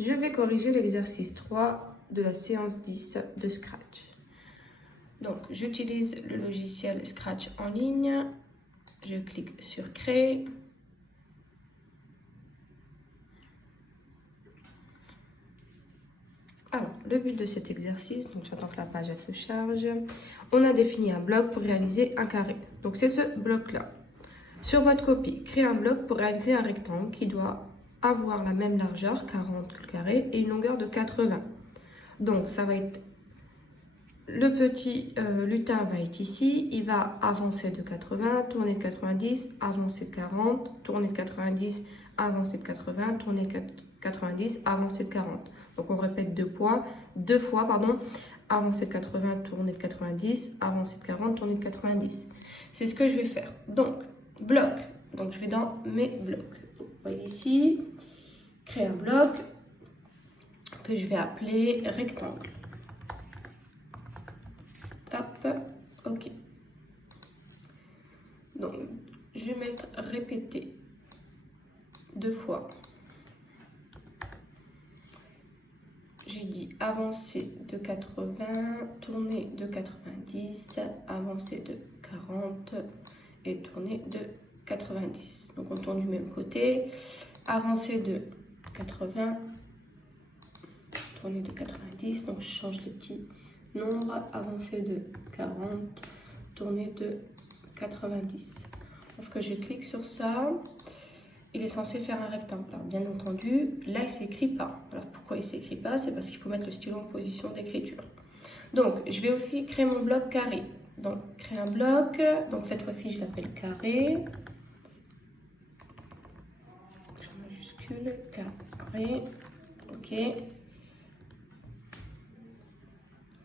Je vais corriger l'exercice 3 de la séance 10 de Scratch. Donc, j'utilise le logiciel Scratch en ligne. Je clique sur Créer. Alors, le but de cet exercice, donc j'attends que la page elle se charge. On a défini un bloc pour réaliser un carré. Donc, c'est ce bloc-là. Sur votre copie, créez un bloc pour réaliser un rectangle qui doit avoir la même largeur, 40 que le carré, et une longueur de 80. Donc, ça va être... Le petit lutin va être ici, il va avancer de 80, tourner de 90, avancer de 40, tourner de 90, avancer de 80, tourner de 90, avancer de 40. Donc on répète deux fois, avancer de 80, tourner de 90, avancer de 40, tourner de 90. C'est ce que je vais faire. Donc, bloc. Donc je vais dans mes blocs. Vous voyez ici, créer un bloc que je vais appeler rectangle. Hop, ok. Donc, je vais mettre répéter deux fois. J'ai dit avancer de 80, tourner de 90, avancer de 40 et tourner de 90. Donc, on tourne du même côté. Avancer de 80, tourner de 90. Donc, je change les petits nombres. Avancer de 40, tourner de 90. Lorsque je clique sur ça, il est censé faire un rectangle. Alors, bien entendu, là, il ne s'écrit pas. Alors, pourquoi il ne s'écrit pas? C'est parce qu'il faut mettre le stylo en position d'écriture. Donc, je vais aussi créer mon bloc carré. Donc, créer un bloc. Donc, cette fois-ci, je l'appelle carré. Je majuscule, carré. OK.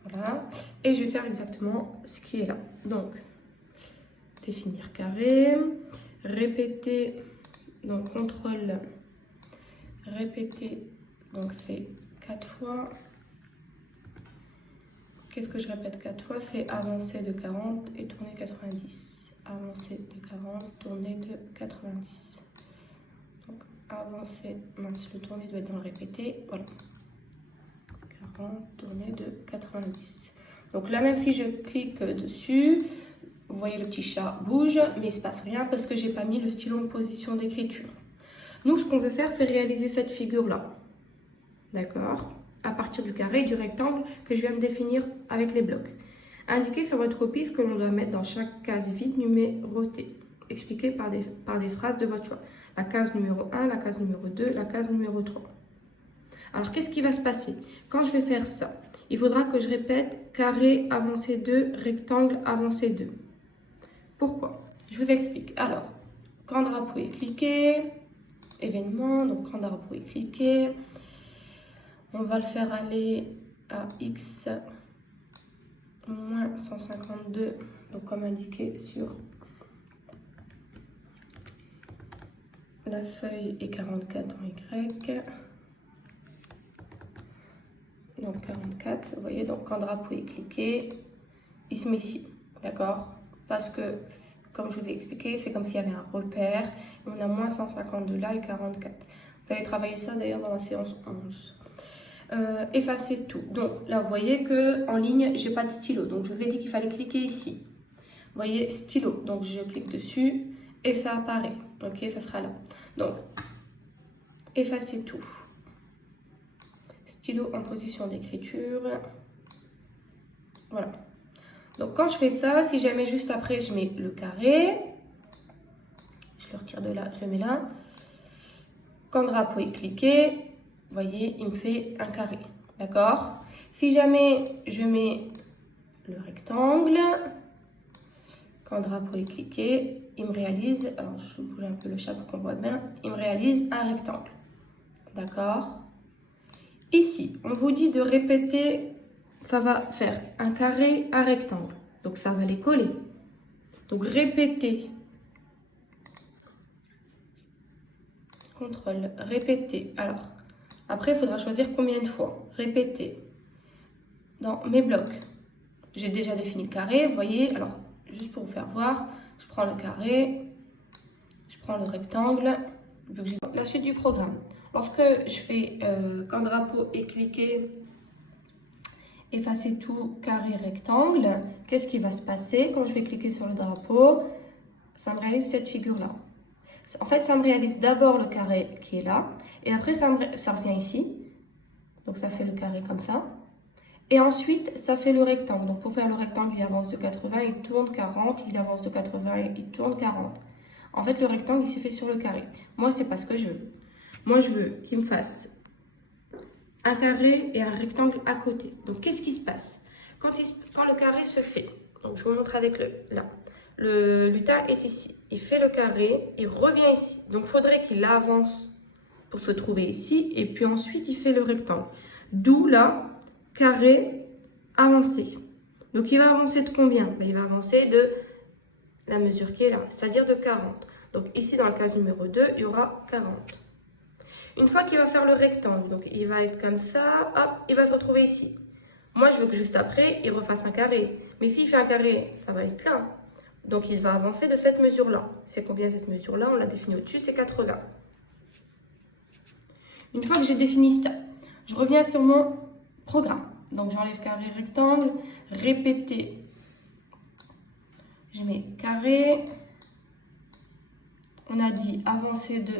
Voilà. Et je vais faire exactement ce qui est là. Donc, définir carré. Répéter. Donc, contrôle, répéter, donc c'est 4 fois. Qu'est-ce que je répète 4 fois? C'est avancer de 40 et tourner 90. Avancer de 40, tourner de 90. Donc, avancer, mince, le tourner doit être dans le répéter, voilà. 40, tourner de 90. Donc là, même si je clique dessus, vous voyez, le petit chat bouge, mais il ne se passe rien parce que je n'ai pas mis le stylo en position d'écriture. Nous, ce qu'on veut faire, c'est réaliser cette figure-là. D'accord? À partir du carré et du rectangle que je viens de définir avec les blocs. Indiquez sur votre copie ce que l'on doit mettre dans chaque case vide numérotée. Expliquez par des phrases de votre choix. La case numéro 1, la case numéro 2, la case numéro 3. Alors, qu'est-ce qui va se passer? Quand je vais faire ça, il faudra que je répète carré, avancé 2, rectangle, avancé 2. Pourquoi? Je vous explique. Alors, grand drapeau est cliqué, événement, donc grand drapeau est cliqué. On va le faire aller à X moins 152, donc comme indiqué sur la feuille et 44 en Y. Donc 44, vous voyez, donc quand drapeau est cliqué, il se met ici, d'accord? Parce que, comme je vous ai expliqué, c'est comme s'il y avait un repère. On a moins 152 là et 44. Vous allez travailler ça d'ailleurs dans la séance 11. Effacer tout. Donc là, vous voyez qu'en ligne, j'ai pas de stylo. Donc je vous ai dit qu'il fallait cliquer ici. Vous voyez, stylo. Donc je clique dessus et ça apparaît. Ok, ça sera là. Donc, effacer tout. Stylo en position d'écriture. Voilà. Donc, quand je fais ça, si jamais juste après, je mets le carré, je le retire de là, je le mets là. Quand le drapeau est cliqué, vous voyez, il me fait un carré. D'accord? Si jamais je mets le rectangle, quand le drapeau est cliqué, il me réalise, alors je bouge un peu le chat pour qu'on voit bien, il me réalise un rectangle. D'accord? Ici, on vous dit de répéter. Ça va faire un carré, un rectangle. Donc, ça va les coller. Donc, répéter. Contrôle, répéter. Alors, après, il faudra choisir combien de fois. Répéter. Dans mes blocs, j'ai déjà défini le carré. Vous voyez, alors, juste pour vous faire voir, je prends le carré, je prends le rectangle. La suite du programme. Lorsque je fais quand drapeau est cliqué, effacer tout, carré, rectangle, qu'est-ce qui va se passer? Quand je vais cliquer sur le drapeau, ça me réalise cette figure-là. En fait, ça me réalise d'abord le carré qui est là, et après ça revient ici. Donc ça fait le carré comme ça. Et ensuite, ça fait le rectangle. Donc pour faire le rectangle, il avance de 80, il tourne 40, il avance de 80, il tourne 40. En fait, le rectangle, il s'est fait sur le carré. Moi, c'est pas ce que je veux. Moi, je veux qu'il me fasse un carré et un rectangle à côté. Donc, qu'est-ce qui se passe quand le carré se fait? Donc, je vous montre avec là. Le lutin est ici. Il fait le carré, il revient ici. Donc, il faudrait qu'il avance pour se trouver ici. Et puis ensuite, il fait le rectangle. D'où là, carré, avancé. Donc, il va avancer de combien? Il va avancer de la mesure qui est là, c'est-à-dire de 40. Donc, ici, dans la case numéro 2, il y aura 40. Une fois qu'il va faire le rectangle, donc il va être comme ça, hop, il va se retrouver ici. Moi, je veux que juste après, il refasse un carré. Mais s'il fait un carré, ça va être là. Donc, il va avancer de cette mesure-là. C'est combien cette mesure-là? On l'a définie au-dessus, c'est 80. Une fois que j'ai défini ça, je reviens sur mon programme. Donc, j'enlève carré, rectangle, répéter. Je mets carré. On a dit avancer de...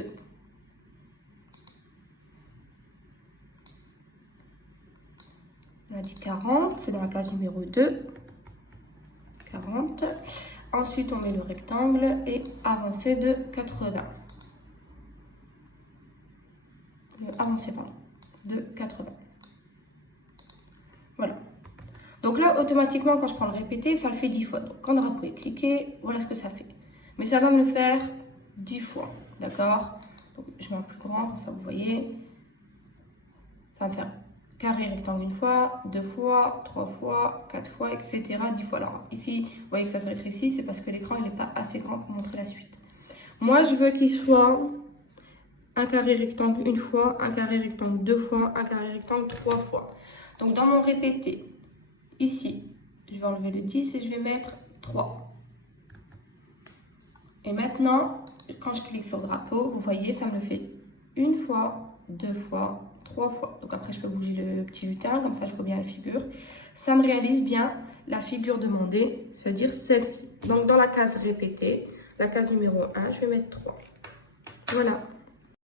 On a dit 40, c'est dans la case numéro 2. 40. Ensuite, on met le rectangle et avancer de 80. Avancer, pardon, de 80. Voilà. Donc là, automatiquement, quand je prends le répéter, ça le fait 10 fois. Donc, quand le drapeau est cliqué, voilà ce que ça fait. Mais ça va me le faire 10 fois. D'accord? Donc, je mets un plus grand, comme ça vous voyez. Ça va me faire carré, rectangle une fois, 2 fois, 3 fois, 4 fois, etc. 10 fois. Alors ici, vous voyez que ça se rétrécit, c'est parce que l'écran n'est pas assez grand pour montrer la suite. Moi, je veux qu'il soit un carré rectangle une fois, un carré rectangle 2 fois, un carré rectangle 3 fois. Donc dans mon répété, ici, je vais enlever le 10 et je vais mettre 3. Et maintenant, quand je clique sur le drapeau, vous voyez, ça me le fait une fois, 2 fois, 3 fois. Donc après, je peux bouger le petit lutin, comme ça je vois bien la figure. Ça me réalise bien la figure demandée, c'est-à-dire celle-ci. Donc dans la case répétée, la case numéro 1, je vais mettre 3. Voilà.